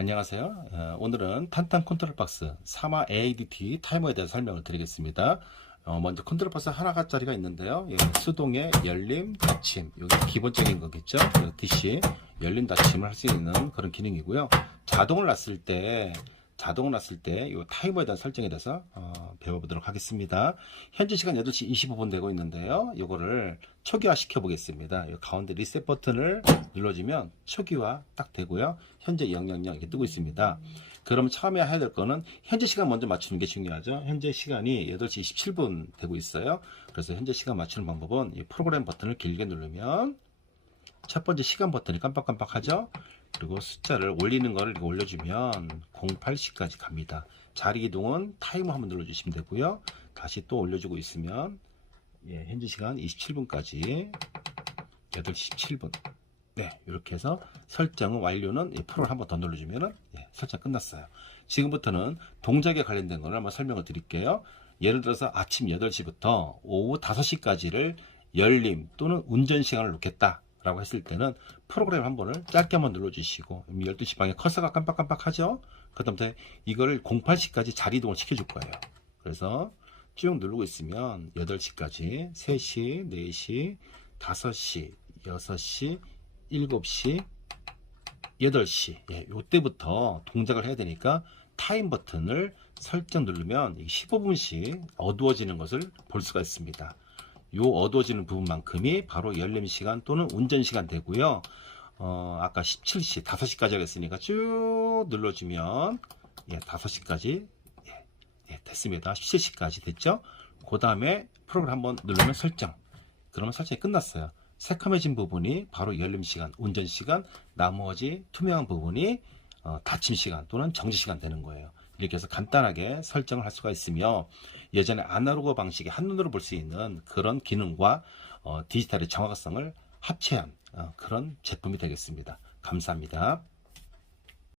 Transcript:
안녕하세요. 어, 오늘은 탄탄 컨트롤 박스 3화 ADT 타이머에 대해서 설명을 드리겠습니다. 어, 먼저 컨트롤 박스 하나가짜리가 있는데요. 여기 수동의 열림, 닫힘. 여기 기본적인 거겠죠. 그 DC 열림, 닫힘을 할 수 있는 그런 기능이고요. 자동을 놨을 때 자동을 놨을 때 이 타이머에 대한 설정에 대해서 어, 배워보도록 하겠습니다. 현재 시간 8시 25분 되고 있는데요. 이거를 초기화 시켜 보겠습니다. 이 가운데 리셋 버튼을 눌러주면 초기화 딱 되고요. 현재 000 이렇게 뜨고 있습니다. 그럼 처음에 해야 될 거는 현재 시간 먼저 맞추는 게 중요하죠. 현재 시간이 8시 27분 되고 있어요. 그래서 현재 시간 맞추는 방법은 이 프로그램 버튼을 길게 누르면 첫 번째 시간 버튼이 깜빡깜빡 하죠. 그리고 숫자를 올리는 거를 올려주면 08시까지 갑니다. 자리 이동은 타이머 한번 눌러주시면 되고요. 다시 또 올려주고 있으면 예, 현재 시간 27분까지 8시 17분 네 이렇게 해서 설정 완료는 이 프로를 한번 더 눌러주면 예, 설정 끝났어요. 지금부터는 동작에 관련된 거를 한번 설명을 드릴게요. 예를 들어서 아침 8시부터 오후 5시까지를 열림 또는 운전 시간을 놓겠다. 라고 했을 때는 프로그램 한 번을 짧게 한번 눌러주시고 12시 방에 커서가 깜빡깜빡 하죠? 그 다음에 이거를 08시까지 자리 이동을 시켜줄 거예요. 그래서 쭉 누르고 있으면 8시까지 3시, 4시, 5시, 6시, 7시, 8시. 예, 요때부터 동작을 해야 되니까 타임 버튼을 설정 누르면 15분씩 어두워지는 것을 볼 수가 있습니다 요 어두워지는 부분만큼이 바로 열림 시간 또는 운전 시간 되고요. 어, 아까 17시, 5시까지 하겠으니까 쭉 눌러주면 예, 5시까지 예, 예, 됐습니다. 17시까지 됐죠? 그 다음에 프로그램 한번 누르면 설정. 그러면 설정이 끝났어요. 새카매진 부분이 바로 열림 시간, 운전 시간, 나머지 투명한 부분이 어, 닫힘 시간 또는 정지 시간 되는 거예요. 이렇게 해서 간단하게 설정을 할 수가 있으며 예전에 아날로그 방식의 한눈으로 볼 수 있는 그런 기능과 어, 디지털의 정확성을 합체한 어, 그런 제품이 되겠습니다. 감사합니다.